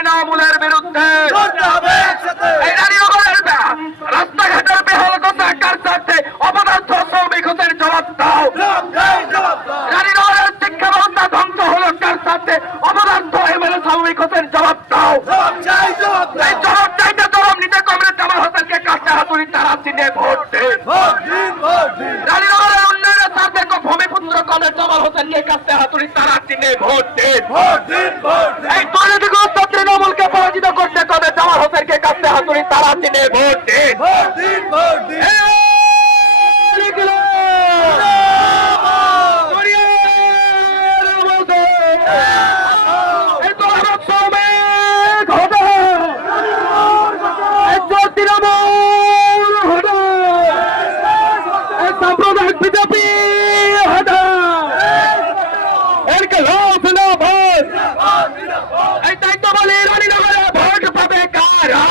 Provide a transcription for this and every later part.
তৃণমূলের বিরুদ্ধে এই রানীনগরের রাস্তাঘাটের বেহাল কোথাকার স্বার্থে অপদার্থ শ্রমিক হোসেন জবাব দাও। রানীনগরের শিক্ষা ব্যবস্থা ধ্বংস হলো কার স্বার্থে অপদার্থ এমএলএ শ্রমিক হোসেন জবাব দাও। এই জবাব চাইতে জবাব নিতে কমরেড জামাল হোসেনকে কাছে হাতুড়ি তারা চিনে ভোট দিন। রানীনগরের উন্নয়নের স্বার্থে ভূমিপুত্র কমরেড জামাল হোসেনকে কাছে হাতুড়ি তারা চিনে ভোট দিন। এই দুর্নীতিগ্রস্ত তৃণমূলকে পরাজিত করতে কমরেড জামাল হোসেনকে কাছে হাতুড়ি তারা চিনে ভোট দিন। সাম্প্রদায়িক বিজেপি এই দায়িত্ব বলে রানীনগরে ভোট পাবে কারা?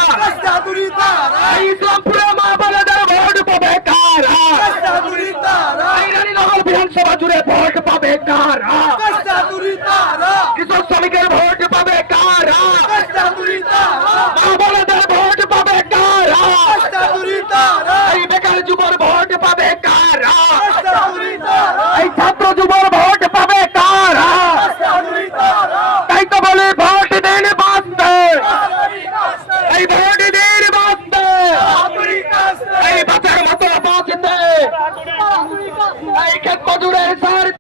ইসলামপুরে মা বোনেদের ভোট পাবে কারা? এই রানীনগর বিধানসভা জুড়ে ভোট পাবে কারা? কৃষক শ্রমিকের ভোট